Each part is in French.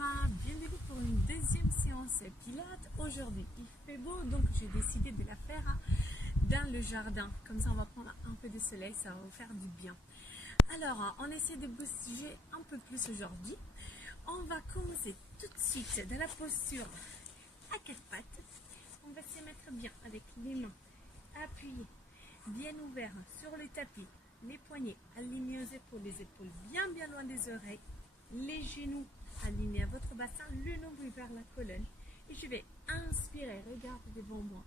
Laura, bienvenue pour une deuxième séance pilates. Aujourd'hui il fait beau, donc j'ai décidé de la faire dans le jardin. Comme ça on va prendre un peu de soleil, ça va vous faire du bien. Alors on essaie de bouger un peu plus aujourd'hui. On va commencer tout de suite dans la posture à quatre pattes. On va se mettre bien avec les mains appuyées, bien ouvertes sur le tapis. Les poignets alignés aux épaules, les épaules bien loin des oreilles, les genoux alignés à votre bassin, le nombril vers la colonne. Et je vais inspirer, regardez devant moi.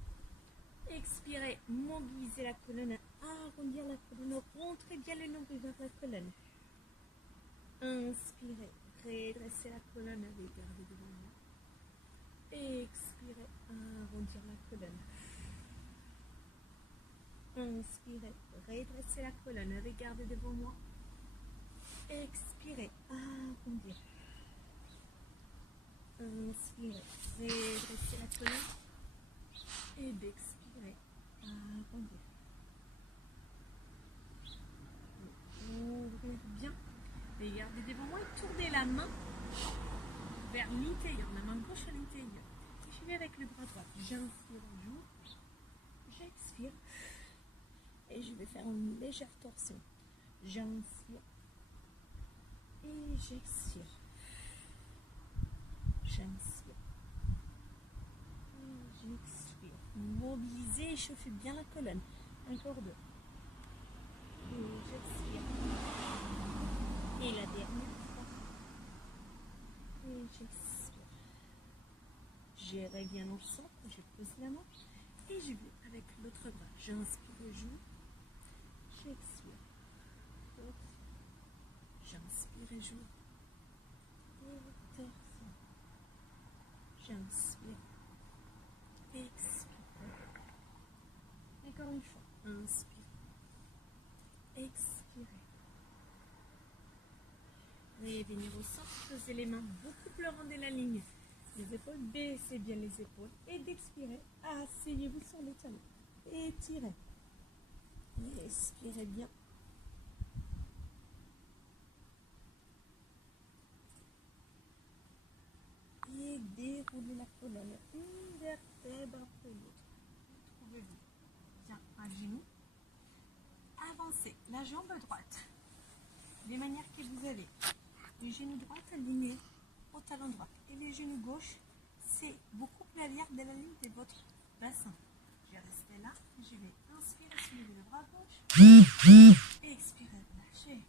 Expirer, mobiliser la colonne, arrondir la colonne, rentrer bien le nombril vers la colonne. Inspirez, redressez la colonne, regardez devant moi. Expirez, arrondir la colonne. Inspirez, redressez la colonne, regardez devant moi. Expirez, arrondir. Inspirez, redressez la colonne. Et d'expirer, arrondir. Ouvrez bien. Regardez devant moi et tournez la main vers l'intérieur, la main gauche à l'intérieur. Je vais avec le bras droit. J'inspire, j'ouvre. J'expire. Et je vais faire une légère torsion. J'inspire. Et j'expire. J'inspire. Et j'expire. Mobilisez, échauffez bien la colonne. Encore deux. Et j'expire. Et la dernière fois. Et j'expire. Je reviens au centre. Je pose la main. Et je vais avec l'autre bras. J'inspire le jour. J'expire. J'inspire et j'ouvre. Et torsion. J'inspire. Expire. Encore une fois. Inspire. Expirez. Revenir au centre. Posez les mains beaucoup plus loin de la ligne. Les épaules, baissez bien les épaules. Et d'expirer, asseyez-vous sur les talons. Étirez. Expirez bien. Et déroulez la colonne. Une vertèbre après l'autre. Trouvez-vous bien à genoux. Avancez la jambe droite. De manière que vous avez le genou droit aligné au talon droit. Et le genou gauche, c'est beaucoup plus à l'arrière de la ligne de votre bassin. Je vais rester là. Je vais inspirer, soulever le bras gauche. Expirez, lâchez.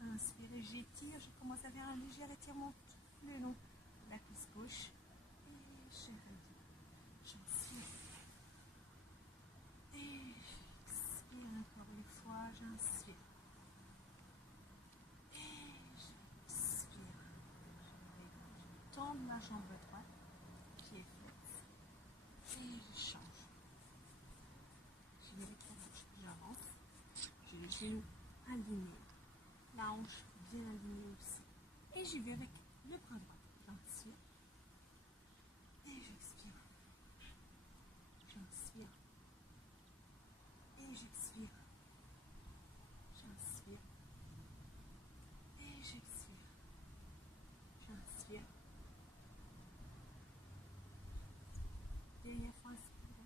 Inspirez, j'étire. Je commence à faire un léger étirement tout le long de la cuisse gauche. Et je reviens. J'inspire. Et j'expire encore une fois. J'inspire. Et j'expire. Je tends la jambe droite qui est faite. Et je change. Je vais avec la gauche. J'avance. J'ai le genou aligné. La hanche bien alignée aussi. Et j'y vais avec le bras droit. J'inspire. Et j'expire. J'inspire. Et j'expire. J'inspire. Et j'expire. J'inspire. Dernière fois, inspire.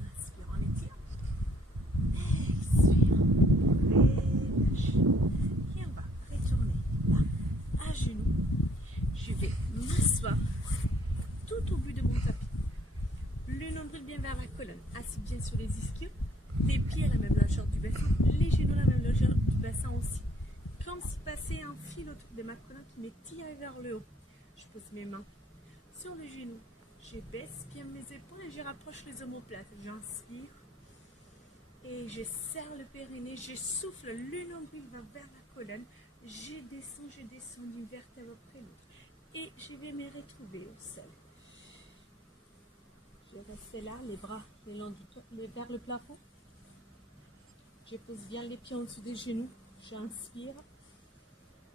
Inspire, on étire. Expire. Relâche. Et on va retourner là, à genoux. Je vais m'asseoir tout au bout de mon tapis. Le nombril bien vers la colonne, assis bien sur les ischios, les pieds à la même largeur du bassin, les genoux à la même largeur du bassin aussi. Comme si passait un fil autour de ma colonne qui me tirait vers le haut. Je pose mes mains sur les genoux, je baisse bien mes épaules et je rapproche les omoplates. J'inspire et je serre le périnée, je souffle, le nombril va vers la colonne, je descends d'une vertèbre après l'autre et je vais me retrouver au sol. Je reste là, les bras vers le plafond. Je pose bien les pieds en dessous des genoux. J'inspire.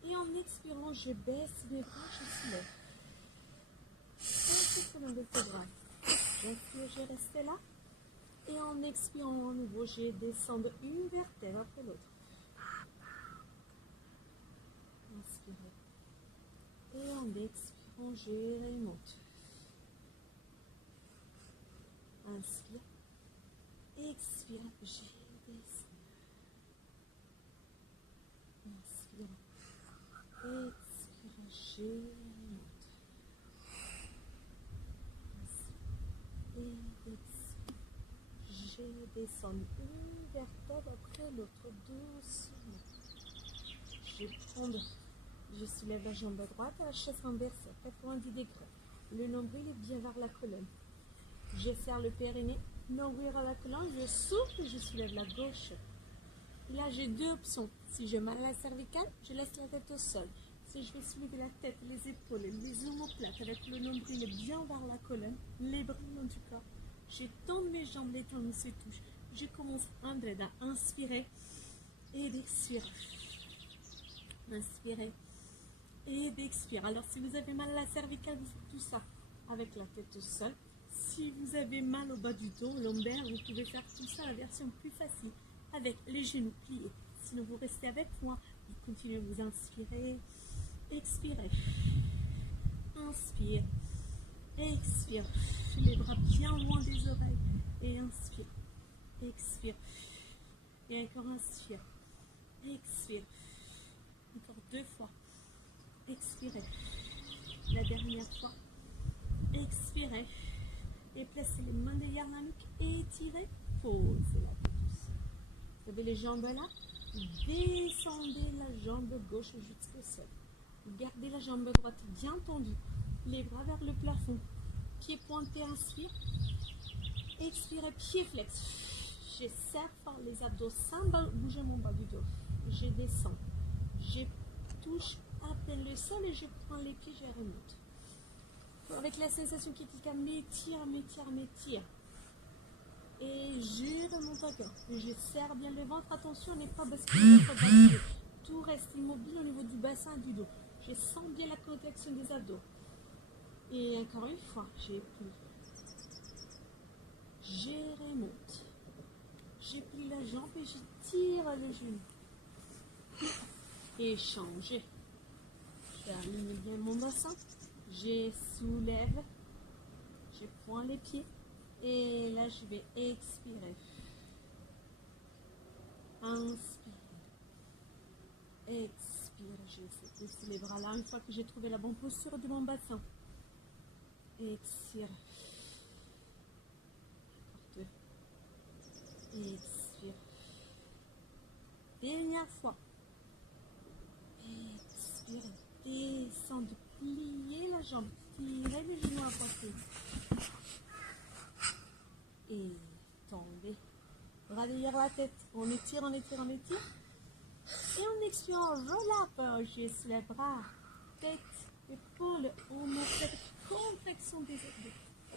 Et en expirant, je baisse mes bras, je soulève. Ainsi sur le vertébrale. J'inspire, je reste là. Et en expirant à nouveau, je descends une vertèbre après l'autre. Inspirez. Et en expirant, je remonte. Inspire. Expire, je descends. Inspire. Expire, je remonte. Et expire. Je descends une vertèbre après l'autre doucement. Je prends. Je soulève la jambe droite à la chaise renversée, 90 degrés. Le nombril est bien vers la colonne. Je serre le périnée, nombril vers la colonne, je souffle, je soulève la gauche. Et là, j'ai deux options. Si j'ai mal à la cervicale, je laisse la tête au sol. Si je vais soulever la tête, les épaules, les omoplates avec le nombril bien vers la colonne, les bras dans du corps, j'étends mes jambes, les talons se touchent. Je commence à inspirer et d'expirer. Inspirez et d'expirer. Alors, si vous avez mal à la cervicale, vous faites tout ça avec la tête au sol. Si vous avez mal au bas du dos, lombaire, vous pouvez faire tout ça, la version plus facile, avec les genoux pliés. Sinon, vous restez avec moi. Vous continuez à vous inspirer, expirez. Inspire, expire. Les bras bien loin des oreilles. Et inspire, expire. Et encore inspire, expire. Encore 2 fois. Expirez. La dernière fois. Expirez. Et placez les mains derrière la nuque. Étirez. Posez la tête douce. Vous avez les jambes là. Descendez la jambe gauche jusqu'au sol. Gardez la jambe droite bien tendue. Les bras vers le plafond. Pieds pointés, inspire. Expirez, pied flex. Je serre par les abdos sans bouger mon bas du dos. Je descends. Je touche à peine le sol et je prends les pieds, je remonte. Avec la sensation qui est comme m'étire, m'étire, m'étire. Et je remonte encore. Je serre bien le ventre. Attention à ne pas basculer votre bascule. Tout reste immobile au niveau du bassin et du dos. Je sens bien la contraction des abdos. Et encore une fois, j'ai pris. Je remonte. J'ai pris la jambe et je tire le genou. Et changer. J'aligne bien mon bassin. Je soulève. Je prends les pieds. Et là, je vais expirer. Inspire. Expire. Je pousse les bras là une fois que j'ai trouvé la bonne posture de mon bassin. Expire. Encore 2. Expire. Dernière fois. Expire. Descendez. Pliez la jambe. Tirez le genou à portée. Et tombez. Bras derrière la tête. On étire, on étire, on étire. Et en expirant, relâche. Je soulève les bras. Tête, épaules. On a fait contraction des abdos.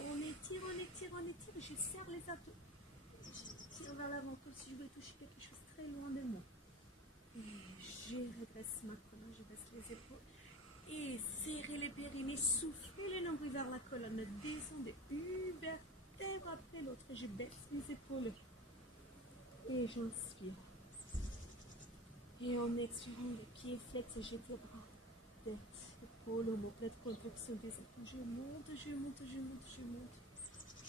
On étire, on étire, on étire. Je serre les abdos. Je tire vers l'avant comme si je voulais toucher quelque chose très loin de moi. Et je redresse ma colonne, je baisse les épaules. Et serrez les périnées, soufflez le nombril vers la colonne. Descendez une vertèbre après l'autre. Je baisse les épaules. Et j'inspire. Et en expirant, les pieds flex, je jette les bras. Tête, épaules, omoplate, contraction des épaules. Je monte, je monte, je monte, je monte.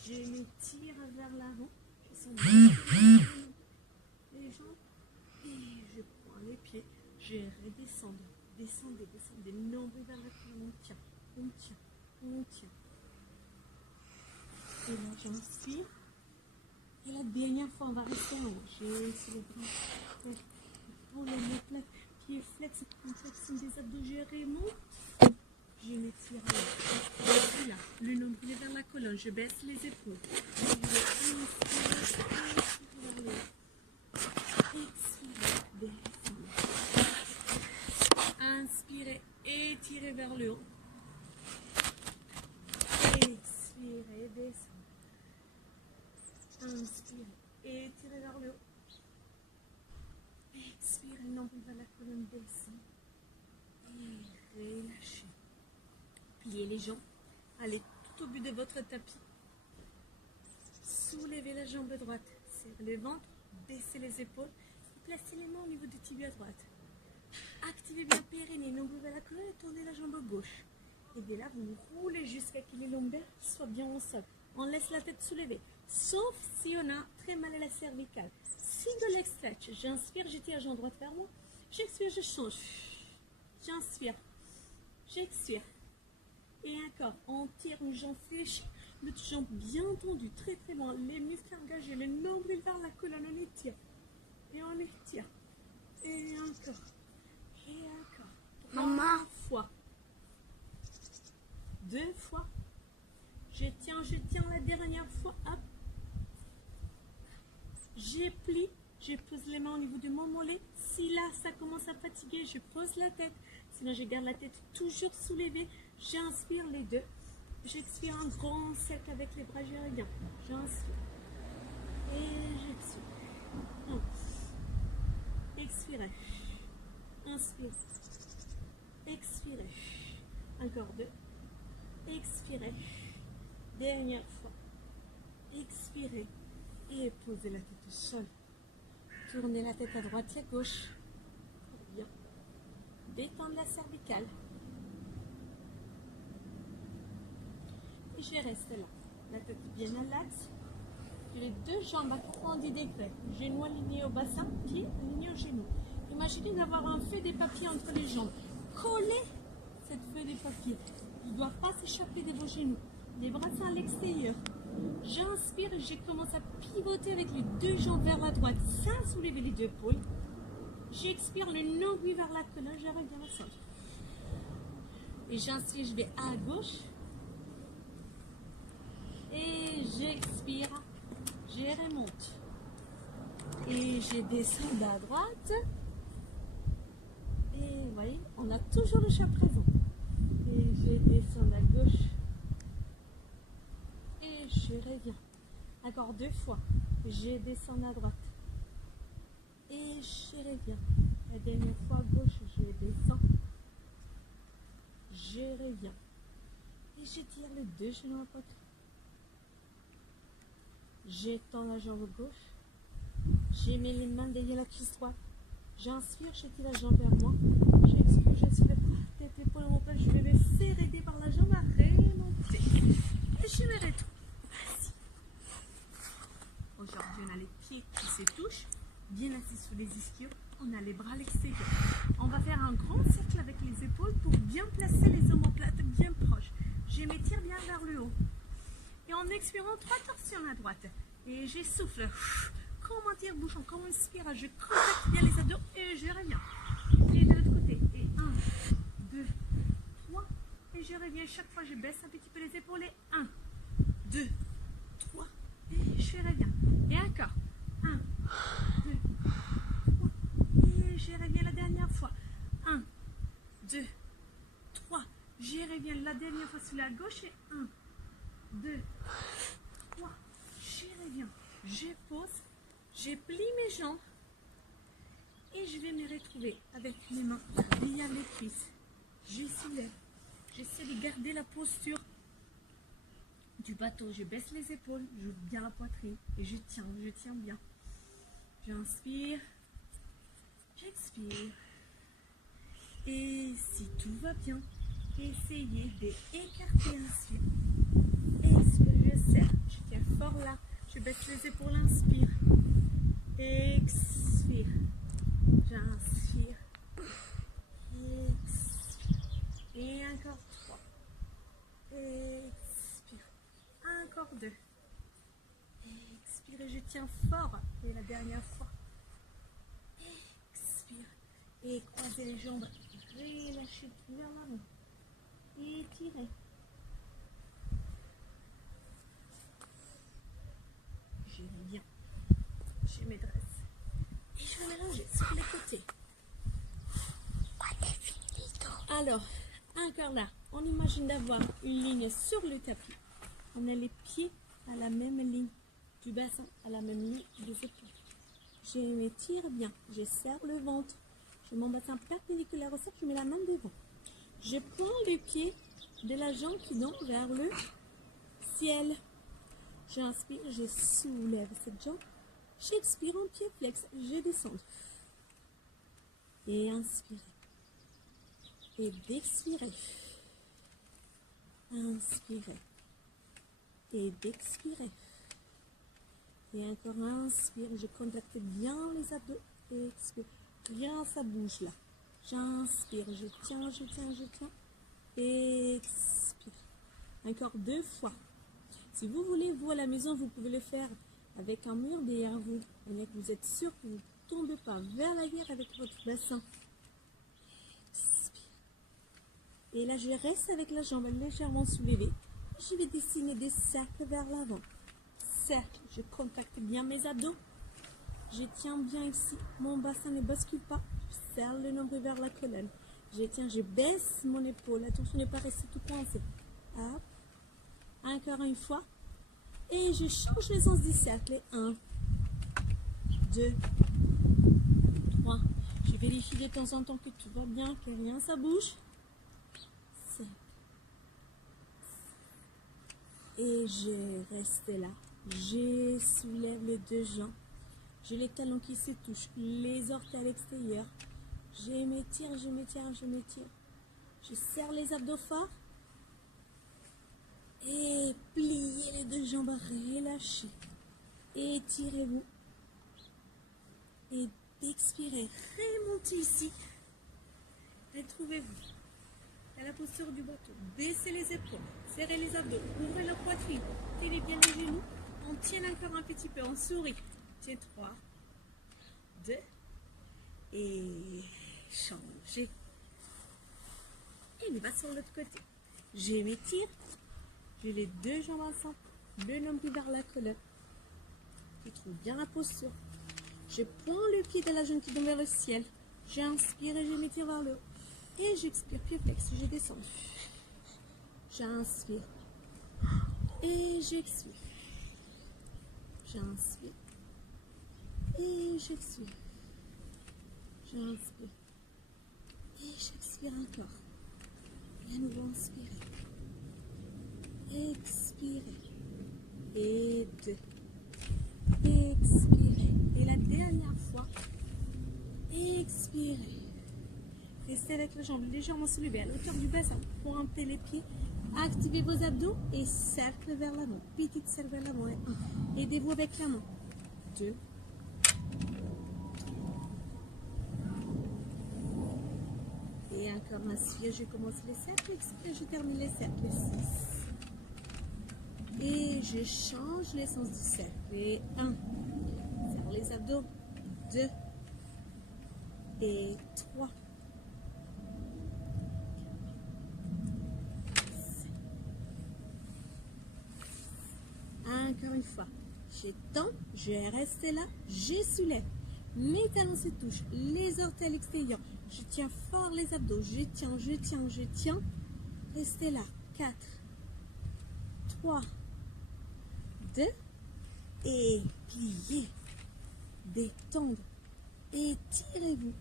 Je m'étire vers l'avant. Je sens bien les jambes. Et je prends les pieds. Je redescends. Descendez, descendez. Nombril vers la colonne. On tient, on tient, on tient. Et là, j'inspire. Et la dernière fois, on va rester en haut. J'ai sur les bras. Pour l'omoplate, pied flex, contraction des abdos, je remonte. Je m'étire là. Le nombril est vers la colonne. Je baisse les épaules. Je inspire vers le haut. Expire, descendez. Inspirez, étirez vers le haut. Expirez, descendez. Inspirez, étirez vers le haut. Expirez, nombril vers la colonne, descend. Et relâchez. Pliez les jambes. Allez tout au bout de votre tapis. Soulevez la jambe droite. Serrez le ventre. Baissez les épaules. Placez les mains au niveau du tibia droite. Activez bien périnée, nombril vers la colonne et tournez la jambe gauche. Et dès là, vous roulez jusqu'à ce que les lombaires soient bien au sol. On laisse la tête soulevée, sauf si on a très mal à la cervicale. Single leg stretch. J'inspire, j'étire la jambe droite vers moi. J'expire, je change. J'inspire, j'expire. Et encore, on tire une jambe fléchie, l'autre jambe bien tendue, très très loin. Les muscles engagés, le nombril vers la colonne, on étire. Et on étire. Et encore. Et encore. 3 fois. 2 fois. Je tiens la dernière fois. Hop. Je plie. Je pose les mains au niveau de mon mollet. Si là, ça commence à fatiguer, je pose la tête. Sinon, je garde la tête toujours soulevée. J'inspire les deux. J'expire un grand cercle avec les bras géants. J'inspire. Et j'expire. Expirez. Inspirez. Expirez. Encore 2. Expirez. Dernière fois. Expirez. Et posez la tête au sol. Tournez la tête à droite et à gauche. Bien. Détendre la cervicale. Et je reste là. La tête bien à l'axe. Les deux jambes à 90 degrés. Genoux alignés au bassin, pieds alignés au genou. Imaginez d'avoir un feu des papiers entre les jambes. Collez cette feuille de papier. Il ne doit pas s'échapper de vos genoux. Les bras sont à l'extérieur. J'inspire et je commence à pivoter avec les deux jambes vers la droite sans soulever les deux épaules. J'expire le nombril vers la colonne, j'arrive dans la centre. Et j'inspire, je vais à gauche. Et j'expire, je remonte. Et je descends à droite. Et vous voyez, on a toujours le chat présent. Et je descends à gauche. Et je reviens. Encore 2 fois. Je descends à droite. Et je reviens. La dernière fois à gauche, je descends. Je reviens. Et je tire les deux genoux à poitrine. J'étends la jambe gauche. Je mets les mains derrière la cuisse droite. J'inspire, je tire la jambe vers moi. J'expire, je soulève tête, épaule, omoplate. Je vais me faire aider par la jambe à remonter. Et je me retrouve. Assis. Aujourd'hui, on a les pieds qui se touchent, bien assis sous les ischios. On a les bras à l'extérieur. On va faire un grand cercle avec les épaules pour bien placer les omoplates bien proches. Je m'étire bien vers le haut. Et en expirant, 3 torsions à droite. Et j'essouffle. Comme un tire-bouchon, comme un spire, je contracte bien les abdos et je reviens. Et de l'autre côté. Et 1, 2, 3. Et je reviens. Chaque fois, je baisse un petit peu les épaules. Et 1, 2, 3. Et je reviens. Et encore. 1, 2, 3. Et je reviens la dernière fois. 1, 2, 3. Je reviens la dernière fois sur la gauche. Et 1, 2, 3. Je reviens. Je pose. Je plie mes jambes et je vais me retrouver avec mes mains derrière les cuisses. Je soulève. J'essaie de garder la posture du bateau. Je baisse les épaules, j'ouvre bien la poitrine et je tiens bien. J'inspire, j'expire. Et si tout va bien, essayez d'écarter l'inspire. Expire, je serre. Je tiens fort là. Je baisse les épaules, inspire. Expire. J'inspire. Expire. Et encore 3. Expire. Encore 2. Expire et je tiens fort. Et la dernière fois. Expire. Et croisez les jambes. Relâchez tout vers l'avant. Étirez. Je reviens. Je me dresse. Et je vais mélanger sur les côtés. Alors, encore là, on imagine d'avoir une ligne sur le tapis. On a les pieds à la même ligne du bassin, à la même ligne des épaules. Je m'étire bien. Je serre le ventre. Je mets mon bassin perpendiculaire au sol. Je mets la main devant. Je prends les pieds de la jambe qui donne vers le ciel. J'inspire, je soulève cette jambe. J'expire en pied flex, je descends. Et inspirez. et d'expirer. Inspirez et d'expirer. Et encore inspire, je contracte bien les abdos et expire. Rien, ça bouge là. J'inspire, je tiens, je tiens, je tiens. Expire. Encore 2 fois. Si vous voulez, vous à la maison, vous pouvez le faire avec un mur derrière vous. Vous êtes sûr que vous ne tombez pas vers l'arrière avec votre bassin. Expire. Et là, je reste avec la jambe légèrement soulevée. Je vais dessiner des cercles vers l'avant. Cercle, je contacte bien mes abdos. Je tiens bien ici. Mon bassin ne bascule pas. Je serre le nombril vers la colonne. Je tiens, je baisse mon épaule. Attention, ne pas rester tout coincé. Hop. Encore une fois. Et je change le sens du cercle. 1, 2, 3. Je vérifie de temps en temps que tout va bien, que rien ça bouge. 5. Et je reste là. Je soulève les 2 jambes. J'ai les talons qui se touchent, les orteils à l'extérieur. Je m'étire, je m'étire, je m'étire. Je serre les abdos forts. Et pliez les 2 jambes, relâchez. Étirez-vous. Et expirez. Remontez ici. Retrouvez-vous à la posture du bateau. Baissez les épaules. Serrez les abdos. Ouvrez la poitrine. Tenez bien les genoux. On tient encore un petit peu. On sourit. Tiens, 3, 2. Et changez. Et on va sur l'autre côté. Je m'étire. J'ai les 2 jambes ensemble. Le nombril vers la colonne. Je trouve bien la posture. Je prends le pied de la jambe qui tombe vers le ciel. J'inspire et je m'étire vers le haut. Et j'expire, pied flex. Je descends. J'inspire. Et j'expire. J'inspire. Et j'expire. J'inspire. Et j'expire encore. Et à nouveau inspirer. Expirez. Et 2. Expirez. Et la dernière fois. Expirez. Restez avec les jambes légèrement soulevées à la hauteur du bassin. Pointez les pieds. Activez vos abdos et cercle vers l'avant. Petite cercle vers l'avant. 1. Aidez-vous avec la main. 2. Et encore inspire, je commence les cercles. Expire, je termine les cercles. 6. Et je change le sens du cercle. Et 1. Serre les abdos. 2. Et 3. Encore une fois. J'étends, je reste là, je soulève. Mes talons se touchent, les orteils à l'extérieur. Je tiens fort les abdos. Je tiens, je tiens, je tiens. Restez là. 4, 3, 2. Et pliez. Détendre. Étirez-vous.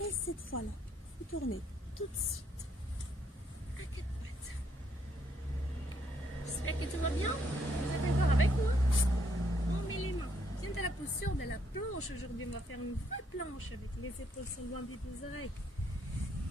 Et cette fois-là, vous tournez tout de suite à 4 pattes. J'espère que tout va bien. Vous êtes encore avec moi? On met les mains bien à la posture de la planche. Aujourd'hui, on va faire une vraie planche avec les épaules sont loin des 2 oreilles.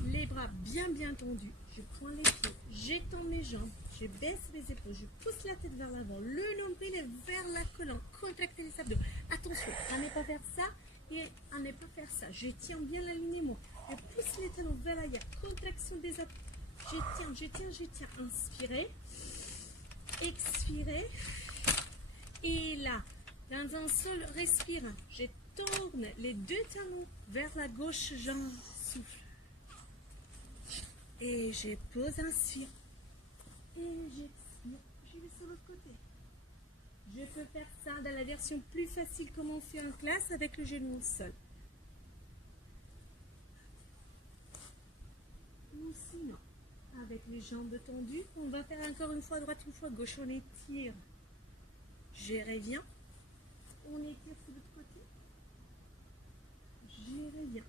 Les bras bien tendus. Je prends les pieds, j'étends mes jambes, je baisse les épaules, je pousse la tête vers l'avant, le nombril est vers la colonne, contractez les abdos. Attention à ne pas faire ça et à ne pas faire ça. Je tiens bien l'alignement. Je pousse les talons vers l'arrière, contraction des abdos. Je tiens. Inspirez, expirez. Et là, dans un seul respirant, je tourne les 2 talons vers la gauche, j'en souffle. Et je pose, inspire. Et j'expire. Je vais sur l'autre côté. Je peux faire ça dans la version plus facile comme on fait en classe avec le genou au sol. Ou sinon, avec les jambes tendues, on va faire encore une fois droite, une fois gauche. On étire. Je reviens. On étire sur l'autre côté. Je reviens.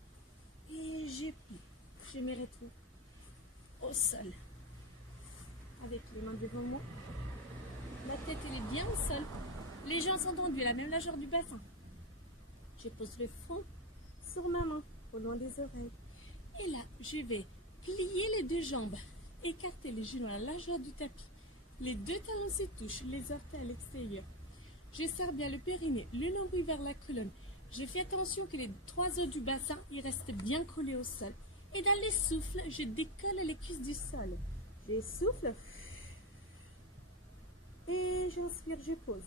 Et je plie. Je me retrouve au sol. Avec les mains devant moi. La tête elle est bien au sol. Les jambes sont tendues à la même largeur du bassin. Je pose le front sur ma main. au long des oreilles. Et là, je vais plier les deux jambes, écarter les genoux à la largeur du tapis. Les deux talons se touchent, les orteils à l'extérieur. Je serre bien le périnée, le nombril vers la colonne. Je fais attention que les trois os du bassin ils restent bien collés au sol. Et dans le souffle, je décolle les cuisses du sol. Je souffle. Et j'inspire, je pose.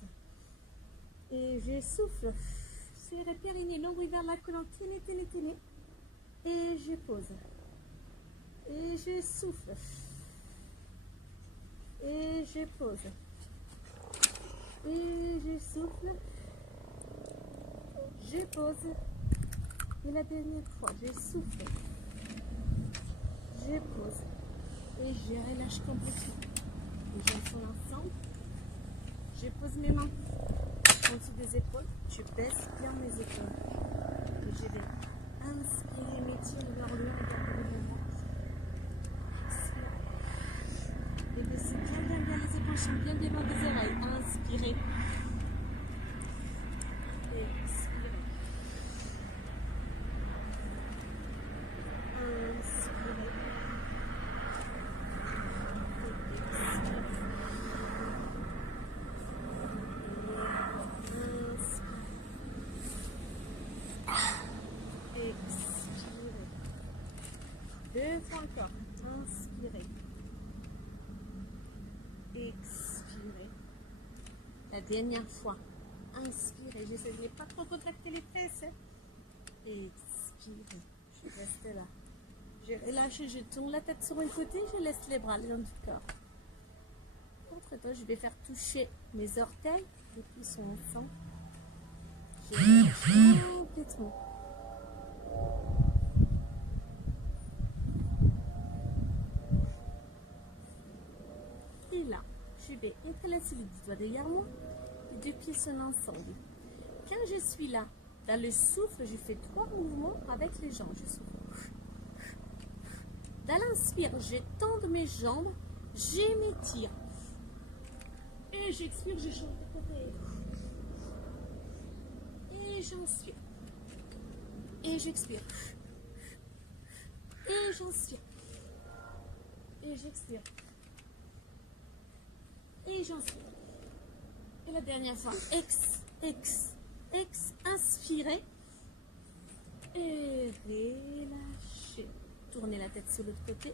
Et je souffle. Serre le périnée, nombril vers la colonne. Tenez, tenez, tenez. Et je pose. Et je souffle. Et je pose. Et je souffle. Je pose. Et la dernière fois, je souffle. Je pose. Et je relâche complètement. Les jambes sont ensemble. Je pose mes mains en dessous des épaules. Je baisse bien mes épaules. Et je vais inspirer, m'étirer vers le haut, regarder le mouvement. Et baissez bien les épaules, sont bien devant des oreilles. Inspirez. Expirez. Inspirez. Expirez. Deux fois encore. Inspirez. Expirez. La dernière fois. Inspirez. J'essaie de ne pas trop contracter les fesses. Expirez. Je reste là. Je relâche, je tourne la tête sur un côté, je laisse les bras le long du corps. Entre-temps, je vais faire toucher mes orteils. Les pieds sont ensemble. Je relâche complètement. Et là, je vais entrelacer les doigts derrière moi. Les deux pieds sont ensemble. Quand je suis là, dans le souffle, je fais 3 mouvements avec les jambes. Je souffle. Dans l'inspire, je tends mes jambes, je m'étire. Et j'expire, je change de côté. Et j'inspire. Et j'expire. Et j'inspire. Et j'expire. Et j'inspire. Et la dernière fois, inspirez. Et relâchez. Tournez la tête sur l'autre côté.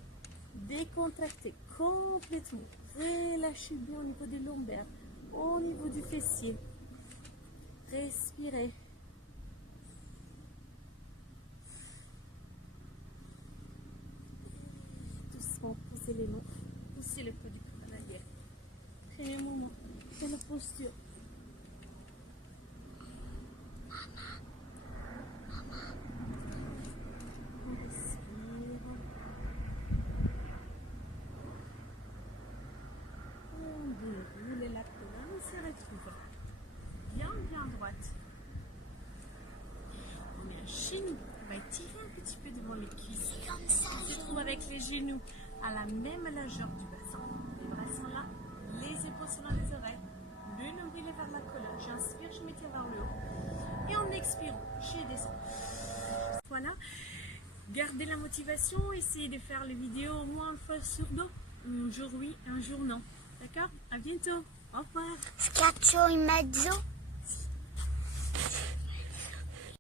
Décontractez complètement. Relâchez bien au niveau des lombaires, au niveau du fessier. Respirez. Doucement, poussez les mains. Poussez le coude du corps en arrière. Prenez un moment. Quelle posture. Déroulez la colonne, on se retrouve bien droite. On met un genou, on va étirer un petit peu devant les cuisses. On se trouve avec les genoux à la même largeur du bassin. Les bras sont là, les épaules sont dans les oreilles, le nombril est vers la colonne. J'inspire, je m'étire vers le haut. Et en expirant, je descends. Voilà, gardez la motivation, essayez de faire les vidéos au moins une fois sur deux. Un jour oui, un jour non. D'accord? À bientôt. Au revoir. Schiaccio in mezzo.